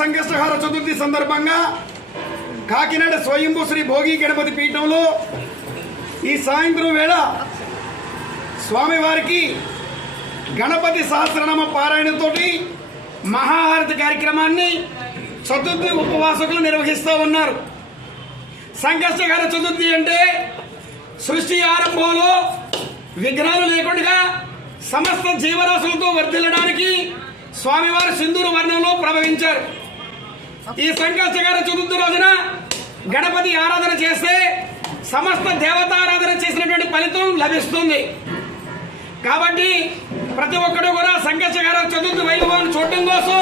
సంకష్టహార చతుర్థి సందర్భంగా కాకినాడ స్వయంభూ శ్రీ భోగి గణపతి పీఠంలో ఈ సాయంత్రం వేళ స్వామివారికి గణపతి సహస్రనామ పారాయణంతో మహాహారతి కార్యక్రమాన్ని చతుర్థి ఉపవాసకులు నిర్వహిస్తూ ఉన్నారు. సంకష్టహార చతుర్థి అంటే సృష్టి ఆరంభంలో విఘ్నాలు లేకుండా సమస్త జీవరాశులతో వర్ధిల్లడానికి స్వామివారు సింధూరు వర్ణంలో ప్రభవించారు. ఈ సంకష్టహార చతుర్థి రోజున గణపతి ఆరాధన చేస్తే సమస్త దేవతారాధన చేసినటువంటి ఫలితం లభిస్తుంది. కాబట్టి ప్రతి ఒక్కరు కూడా సంకష్టహార చతుర్థి వైభవాన్ని చూడటం కోసం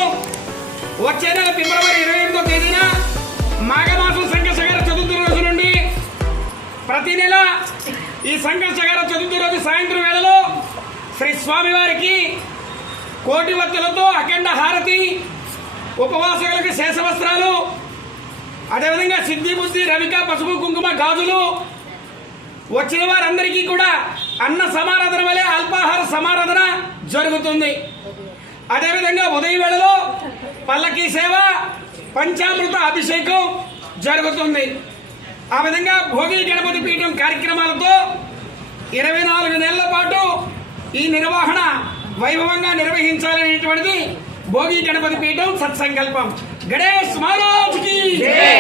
వచ్చే నెల ఫిబ్రవరి 28వ తేదీన మాఘమాసం సంకష్టహార చతుర్థి రోజు నుండి ప్రతి నెల ఈ సంకష్టహార చతుర్థి రోజు సాయంత్రం వేళలో శ్రీ స్వామివారికి కోటి వత్తులతో అఖండ హారతి, ఉపవాసకులకు శేషవస్త్రాలు, అదేవిధంగా సిద్ధి బుద్ధి రవిక పసుపు కుంకుమ గాజులు, వచ్చిన వారందరికీ కూడా అన్న సమారాధన వలె అల్పాహార సమారాధన జరుగుతుంది. అదేవిధంగా ఉదయం వేళలో పల్లకీ సేవ, పంచామృత అభిషేకం జరుగుతుంది. ఆ విధంగా భోగి గణపతి పీఠం కార్యక్రమాలతో 24 నెలల పాటు ఈ నిర్వహణ వైభవంగా నిర్వహించాలనేటువంటిది భోగి గణపతి పీఠం సత్సంకల్పం. గణేష్ మహారాజ్ కి జై.